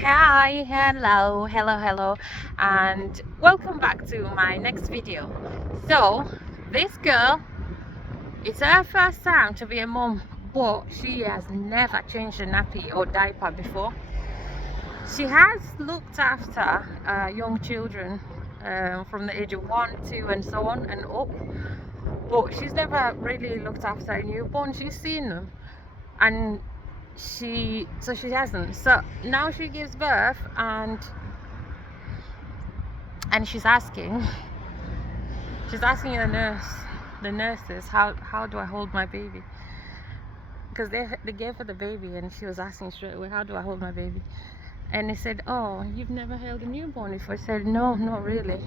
Hi, hello, and welcome back to my next video. So, this girl, it's her first time to be a mom, but she has never changed a nappy or diaper before. She has looked after young children from the age of 1, 2, and so on and up, but she's never really looked after a newborn. She's seen them, and she hasn't. So now she gives birth, and she's asking the nurses, how do I hold my baby, because they gave her the baby, and she was asking straight away, how do I hold my baby? And they said, oh, you've never held a newborn before. I said, no, not really.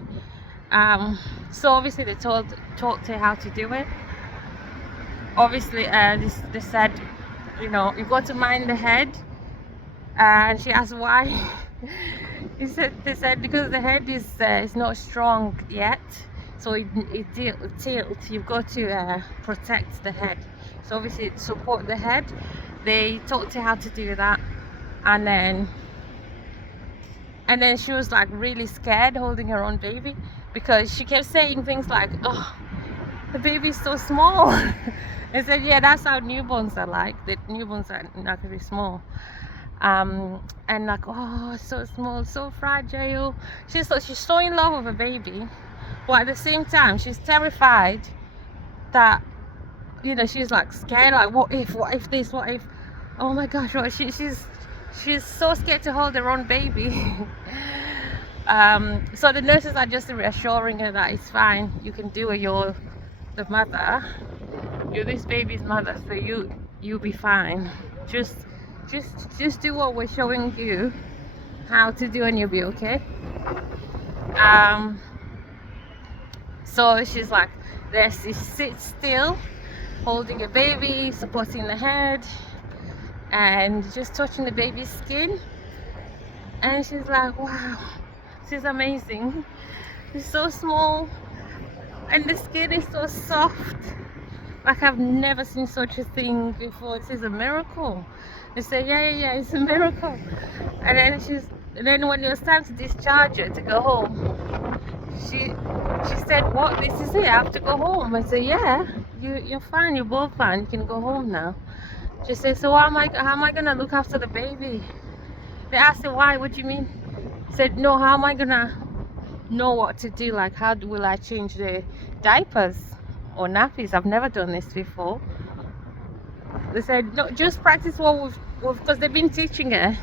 So obviously they taught her how to do it. Obviously they said, you've got to mind the head. And she asked why. They said because the head is not strong yet, so it tilts. You've got to protect the head. So obviously support the head. They taught her how to do that, and then she was like really scared holding her own baby, because she kept saying things like, "Oh, the baby's so small." I said, "Yeah, that's how newborns are like. The newborns are not very small." And like, oh, so small, so fragile. She's so in love with a baby, but at the same time she's terrified that, she's like scared, like, what if this, what if, oh my gosh, what, she's so scared to hold her own baby. So the nurses are just reassuring her that it's fine, you can do it, you're the mother, you're this baby's mother, so you'll be fine. Just do what we're showing you how to do, and you'll be okay. So she's like there, she sits still holding a baby, supporting the head, and just touching the baby's skin, and she's like, wow, she's amazing. She's so small, and the skin is so soft. Like, I've never seen such a thing before. This is a miracle. They say, yeah, it's a miracle. And then when it was time to discharge her to go home, she said, what, this is it, I have to go home? I said, yeah, you're fine, you're both fine, you can go home now. She said, so how am I gonna look after the baby? They asked her, why, what do you mean? I said, no, how am I gonna know what to do? Like, will I change the diapers or nappies? I've never done this before. They said, no, just practice what because they've been teaching her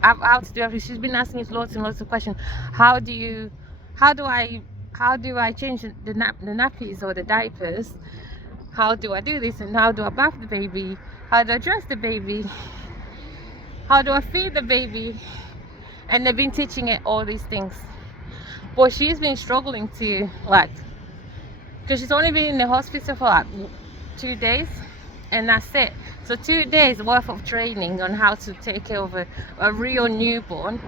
how to do everything. She's been asking us lots and lots of questions. How do I change the nappies or the diapers? How do I do this? And how do I bath the baby? How do I dress the baby? How do I feed the baby? And they've been teaching her all these things, but she's been struggling to, like, because she's only been in the hospital for like 2 days, and that's it. So 2 days worth of training on how to take care of a real newborn.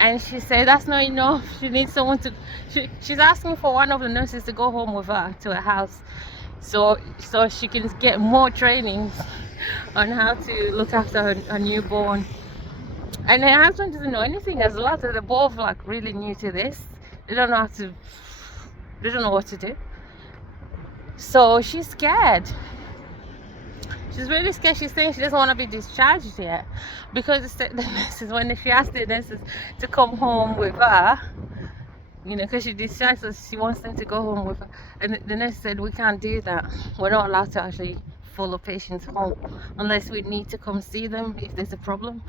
And she said that's not enough. She needs someone to, she's asking for one of the nurses to go home with her to her house, so she can get more trainings on how to look after her newborn. And her husband doesn't know anything as well, so they're both like really new to this. They don't know what to do. So she's scared. She's really scared. She's saying she doesn't want to be discharged yet, because the nurses, when she asked the nurses to come home with her, because she discharged, so she wants them to go home with her, and the nurse said, we can't do that. We're not allowed to actually follow patients home unless we need to come see them if there's a problem.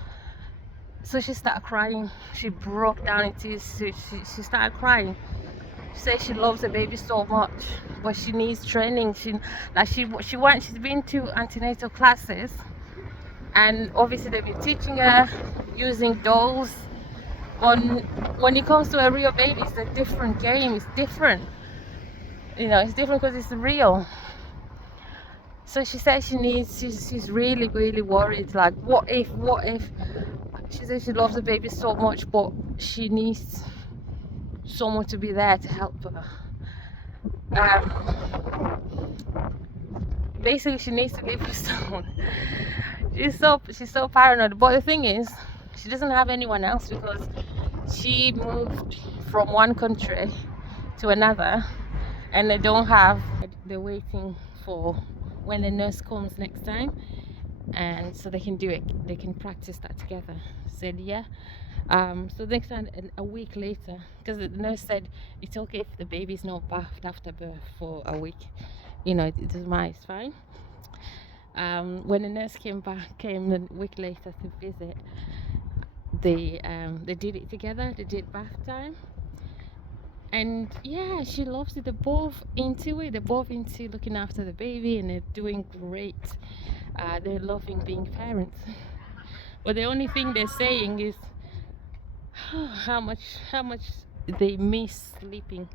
So she started crying. She broke down in tears. She started crying. She says she loves the baby so much, but she needs training. She's been to antenatal classes, and obviously they've been teaching her using dolls. When it comes to a real baby, it's a different game. It's different. It's different because it's real. So she said she's really, really worried. Like, what if? She says she loves the baby so much, but she needs someone to be there to help her. Basically, she needs to live with someone. She's so paranoid. But the thing is, She doesn't have anyone else because she moved from one country to another, and they don't have. They're waiting for when the nurse comes next time, and so they can do it. They can practice that together. Said yeah. So next time, a week later, because the nurse said it's okay if the baby's not bathed after birth for a week. You know, it doesn't matter. It's fine. When the nurse came a week later to visit, they did it together. They did bath time, and yeah, she loves it. They're both into it. They're both into looking after the baby, and they're doing great. They're loving being parents. But the only thing they're saying is how much they miss sleeping.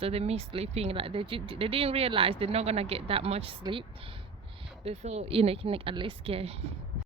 So they miss sleeping. Like they didn't realize they're not gonna get that much sleep. They thought, you know, you can at least get